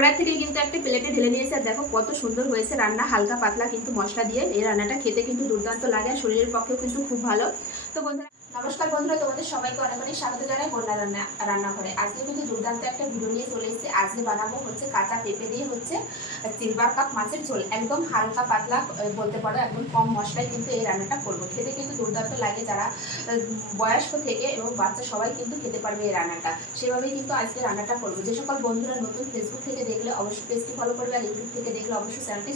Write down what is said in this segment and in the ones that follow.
কড়াই থেকে কিন্তু একটা প্লেটে ঢেলে নিয়েছে। আর দেখো কত সুন্দর হয়েছে রান্না, হালকা পাতলা কিন্তু মশলা দিয়ে। এই রান্নাটা খেতে কিন্তু দুর্দান্ত লাগে আর শরীরের পক্ষেও কিন্তু খুব ভালো। তো বন্ধুরা নমস্কার বন্ধুরা, তোমাদের সবাইকে অনেক অনেক স্বাগত জানাই বন্যা রান্না রান্না করে আজকে কিন্তু দুর্দান্ত একটা ভিডিও নিয়ে চলে এসেছি। আজকে বানাবো হচ্ছে কাঁচা পেঁপে দিয়ে হচ্ছে সিলভার কাপ মাছের ঝোল। একদম হালকা পাতলা বলতে পারো, একদম কম মশলায় কিন্তু এই রান্নাটা করব। খেতে কিন্তু দুর্দান্ত লাগে যারা বয়স্ক থেকে এবং বাচ্চা সবাই কিন্তু খেতে পারবে এই রান্নাটা। সেভাবেই কিন্তু আজকে রান্নাটা করব। যে সকল বন্ধুরা নতুন ফেসবুক থেকে দেখলে অবশ্যই পেজটি ফলো করবে আর ইউটিউব থেকে দেখলে অবশ্যই চ্যানেলটি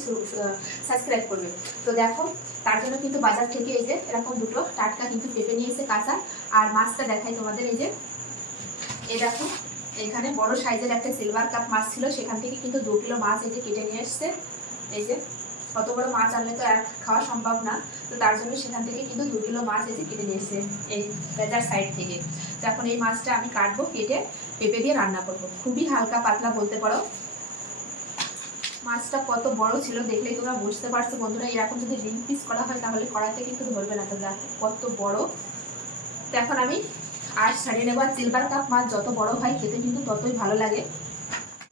সাবস্ক্রাইব করবে। তো দেখো, তার জন্য কিন্তু বাজার থেকে এই যে এরকম দুটো টাটকা কিন্তু পেঁপে নিয়ে এসে কাঁচা। আর মাছটা দেখাই তোমাদের, এই যে, এই দেখো এখানে বড় সাইজের একটা সিলভার কাপ মাছ ছিল, সেখান থেকে কিন্তু দু কিলো মাছ এই যে কেটে নিয়ে এসছে। এই যে কত বড় মাছ আনলে তো আর খাওয়া সম্ভব না। তো তার জন্য সেখান থেকে কিন্তু দু কিলো মাছ যে কেটে নিয়ে এসছে, এই বাজার সাইড থেকে। তো এখন এই মাছটা আমি কাটবো, কেটে পেঁপে দিয়ে রান্না করব। খুবই হালকা পাতলা বলতে পারো। মাছটা কত বড় ছিল দেখলে তোমরা বুঝতে পারছ বন্ধুরা। এরকম যদি রিং পিস করা হয় তাহলে কড়াতে কিন্তু ধরবে না তো দেখো কত বড় তো এখন আমি আঁশ ছাড়িয়ে নেব। আর সিলভার কাপ মাছ যত বড় হয়, খেতে কিন্তু ততই ভালো লাগে।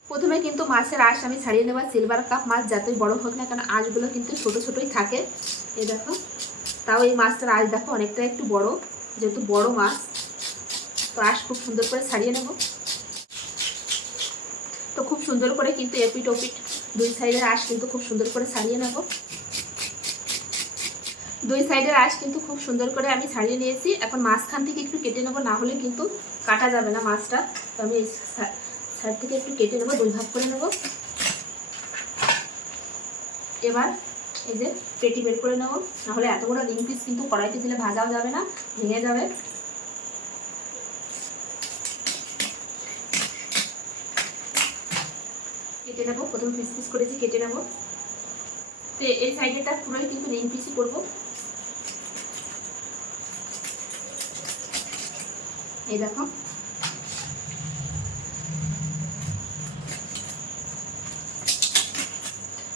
প্রথমে কিন্তু মাছের আঁশ আমি ছাড়িয়ে নেব। সিলভার কাপ মাছ যতই বড় হোক না কেন, আঁশগুলো কিন্তু ছোট ছোটই থাকে। এই দেখো, তাও এই মাছটার আঁশ দেখো অনেকটা একটু বড়, যেহেতু বড় মাছ। তো আঁশ খুব সুন্দর করে ছাড়িয়ে নেব। তো খুব সুন্দর করে কিন্তু এপিট ওপিট দুই সাইডের আঁশ কিন্তু খুব সুন্দর করে ছাড়িয়ে নেব। দুই সাইডের আঁশ কিন্তু খুব সুন্দর করে আমি ছাড়িয়ে নিয়েছি। এখন মাঝখান থেকে একটু কেটে নেব, না হলে কিন্তু কাটা যাবে না মাছটা। তো আমি এই সাইড থেকে একটু কেটে নেব, দুই ভাগ করে নেব। এবার এই যে পেটি বের করে নেব নাহলে এত বড় রিং পিস কিন্তু কড়াইতে দিলে ভাজাও যাবে না, ভেঙে যাবে। কেটে নেব, প্রথমে পিস পিস করেছি কেটে নেব। তো এই সাইডেটা পুরোই কিন্তু রিং পিসই করব। এই দেখো।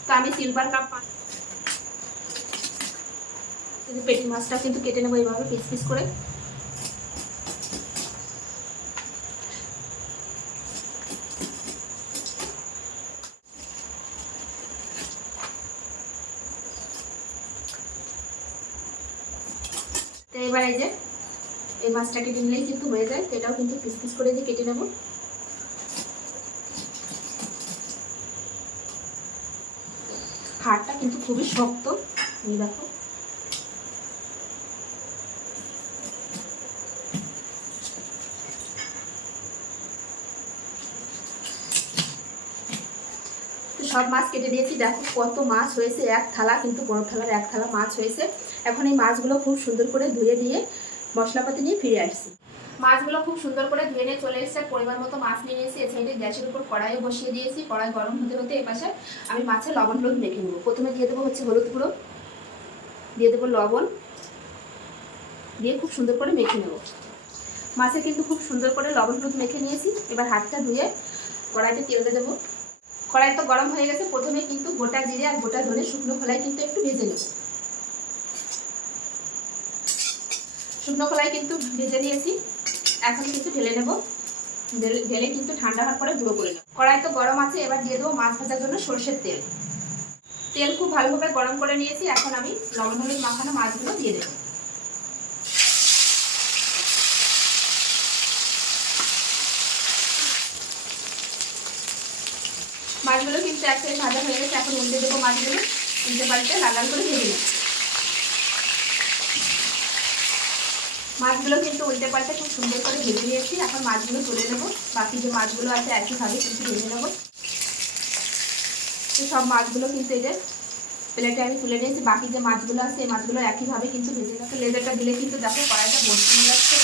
তো আমি সিলভার কাপ পেটি মাছটা কিন্তু কেটে নেব এইভাবে পিস পিস করে। এবার এই যে এই মাছটা কেটে নিলেই কিন্তু হয়ে যায়। এটাও কিন্তু পিস পিস করে দিয়ে কেটে নেব। হাড়টা কিন্তু খুবই শক্ত। এই দেখো। সব মাছ কেটে দিয়েছি দেখো কত মাছ হয়েছে। এক থালা কিন্তু বড় থালার এক থালা মাছ হয়েছে। এখন এই মাছগুলো খুব সুন্দর করে ধুয়ে দিয়ে মশলাপাতি নিয়ে ফিরে আসছি। মাছগুলো খুব সুন্দর করে ধুয়ে নিয়ে চলে এসেছে। পরিমাণ মতো মাছ নিয়ে নিয়েছি। এ সাইডে গ্যাসের উপর কড়াইও বসিয়ে দিয়েছি। কড়াই গরম হতে হতে এপাশে আমি মাছের লবণ হলুদ মেখে নেব। প্রথমে দিয়ে দেবো হচ্ছে হলুদ গুঁড়ো। দিয়ে দেবো লবণ। দিয়ে খুব সুন্দর করে মেখে নেব। মাছে কিন্তু খুব সুন্দর করে লবণ হলুদ মেখে নিয়েছি। এবার হাতটা ধুয়ে কড়াইতে তেল দিয়ে দেবো। কড়াই তো গরম হয়ে গেছে। প্রথমে কিন্তু গোটা জিরে আর গোটা ধনে শুকনো খোলায় কিন্তু একটু ভেজে নেব। শুকনো কলাই কিন্তু ভেজে নিয়েছি। এখন কিন্তু ঢেলে নেব। ঢেলে কিন্তু ঠান্ডা হওয়ার পরে গুঁড়ো করে নেব। কড়াই তো গরম আছে, এবার দিয়ে দেবো মাছ ভাজার জন্য সর্ষের তেল। তেল খুব ভালোভাবে গরম করে নিয়েছি, এখন আমি লবণ হলুদ মাখানো মাছগুলো দিয়ে দেবো। মাছগুলো কিন্তু এক সাইড ভাজা হয়ে গেছে, এখন উল্টে দেবো মাছগুলো। উল্টে পাল্টে লাল করে ভেজে নেব। মাছগুলো কিন্তু উল্টে পাল্টে খুব সুন্দর করে ভেজে নিয়েছি। এখন মাছগুলো তুলে নেব। বাকি যে মাছগুলো আছে, একইভাবে কিন্তু ভেজে নেব। তো সব মাছগুলো কিন্তু এই যে প্লেটে আমি তুলে নিয়েছি। বাকি যে মাছগুলো আছে, এই মাছগুলো একইভাবে কিন্তু ভেজে নেব। লেজারটা দিলে কিন্তু দেখো, কড়াইটা হয়ে যাচ্ছে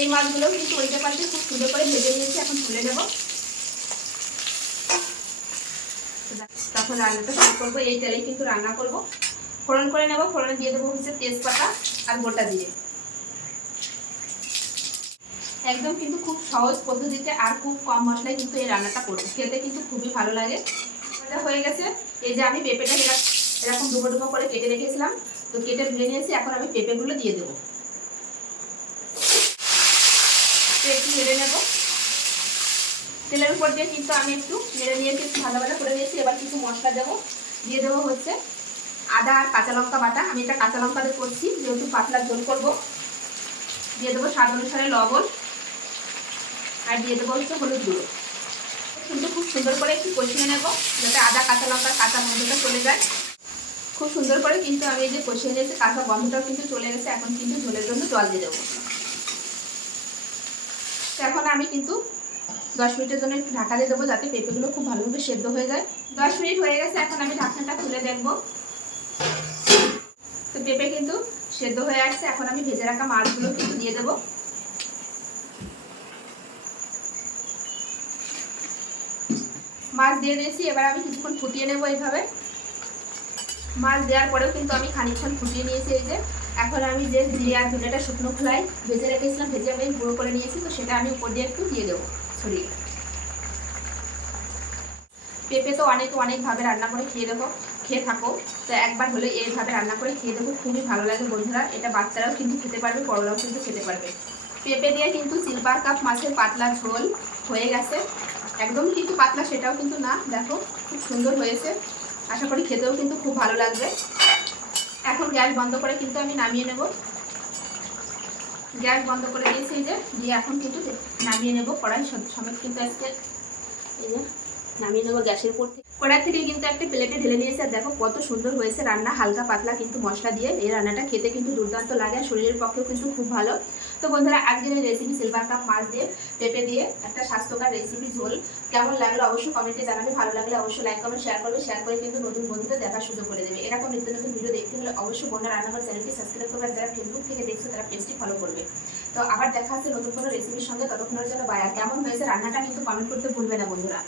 এই মাছগুলো কিন্তু উল্টে পাল্টে খুব সুন্দর করে ভেজে নিয়েছি। এখন তুলে নেব। তখন রান্নাটা শুরু করব। এই তেলেই কিন্তু রান্না করব। ফোড়ন করে নেব, ফোড়নে দিয়ে দেবো হচ্ছে তেজপাতা আর গোটা দিয়ে। একদম কিন্তু খুব সহজ পদ্ধতিতে আর খুব কম মশলায় কিন্তু এই রান্নাটা করব। খেতে কিন্তু খুবই ভালো লাগে। এটা হয়ে গেছে। এই যে আমি পেঁপেটা এরকম ডুবো ডুবো করে কেটে রেখেছিলাম। তো কেটে ধুয়ে নিয়েছি। এখন আমি পেঁপেগুলো দিয়ে দেবো। একটু নেড়ে নেব। তেলের উপর দিয়ে কিন্তু আমি একটু নেড়ে নিয়েছি ভালো ভালো করে নিয়েছি। এবার কিছু মশলা দেবো। দিয়ে দেবো হচ্ছে আদা আর কাঁচা লঙ্কা বাটা। আমি এটা কাঁচা লঙ্কা দিয়ে করছি, যেহেতু পাতলা ঝোল করব। দিয়ে দেবো স্বাদ অনুসারে লবণ, আর দিয়ে দেবো হচ্ছে হলুদ গুঁড়ো। কিন্তু খুব সুন্দর করে একটু কষিয়ে নেব, যাতে আদা, কাঁচা লঙ্কা কাঁচা গন্ধটা চলে যায়। খুব সুন্দর করে কিন্তু আমি এই যে কষিয়ে নিয়েছি, কাঁচা গন্ধটাও কিন্তু চলে গেছে। এখন কিন্তু ঝোলের জন্য জল দিয়ে দেবো। এখন আমি কিন্তু দশ মিনিটের জন্য একটু ঢাকা দিয়ে দেবো, যাতে পেঁপেগুলো খুব ভালোভাবে সেদ্ধ হয়ে যায়। দশ মিনিট হয়ে গেছে, এখন আমি ঢাকনাটা খুলে দেখব। তো পেঁপে কিন্তু সেদ্ধ হয়ে আসছে। এখন আমি ভেজে রাখা মাছগুলো কিন্তু দিয়ে দেবো। মাছ দিয়ে দিয়েছি, এবার আমি কিছুক্ষণ ফুটিয়ে নেব এইভাবে। মাছ দেওয়ার পরেও কিন্তু আমি খানিকক্ষণ ফুটিয়ে নিয়েছি এই যে। এখন আমি যে জিরে আর ধনেটা শুকনো খোলাই ভেজে রেখেছিলাম, ভেজে আমি গুঁড়ো করে নিয়েছি, তো সেটা আমি উপর দিয়ে একটু দিয়ে দেবো ছড়িয়ে। পেঁপে তো অনেকে অনেকভাবে রান্না করে খেয়ে দেখো, খেয়ে থাকো। তো একবার হলে এইভাবে রান্না করে খেয়ে দেখো, খুবই ভালো লাগে বন্ধুরা। এটা বাচ্চারাও কিন্তু খেতে পারবে, বড়রাও কিন্তু খেতে পারবে। পেঁপে দিয়ে কিন্তু সিলভার কাপ মাছের পাতলা ঝোল হয়ে গেছে। একদম কিন্তু পাতলা সেটাও কিন্তু না, দেখো খুব সুন্দর হয়েছে। আশা করি খেতেও কিন্তু খুব ভালো লাগবে। এখন গ্যাস বন্ধ করে কিন্তু আমি নামিয়ে নেব। গ্যাস বন্ধ করে দিয়েছি যে, দিয়ে এখন কিন্তু নামিয়ে নেব কড়াই সমেত কিন্তু আজকে। এই যে। নামিয়ে নেব গ্যাসের উপর থেকে। কড়াই থেকে কিন্তু একটা প্লেটে ঢেলে নিয়েছে। আর দেখো কত সুন্দর হয়েছে রান্না। হালকা পাতলা কিন্তু মশলা দিয়ে এই রান্নাটা খেতে কিন্তু দুর্দান্ত লাগে আর শরীরের পক্ষেও কিন্তু খুব ভালো। তো বন্ধুরা, আজকের এই রেসিপি সিলভার কাপ মাছ দিয়ে পেঁপে দিয়ে একটা স্বাস্থ্যকর রেসিপি ঝোল। কেমন লাগল অবশ্যই কমেন্টে জানাবে। ভালো লাগলে অবশ্যই লাইক কমেন্ট শেয়ার করবে। শেয়ার করে কিন্তু নতুন বন্ধুদের দেখার সুযোগ করে দেবে। এরকম নিত্য নতুন ভিডিও দেখতে হলে অবশ্যই বন্যা রান্নাঘর চ্যানেলটি সাবস্ক্রাইব করবে যারা ফেসবুক থেকে দেখছে তারা পেজটি ফলো করবে। তো আবার দেখা হচ্ছে নতুন কোনো রেসিপির সঙ্গে। ততক্ষণের জন্য বায়া কেমন হয়েছে রান্নাটা কিন্তু কমেন্ট করতে ভুলবে না বন্ধুরা।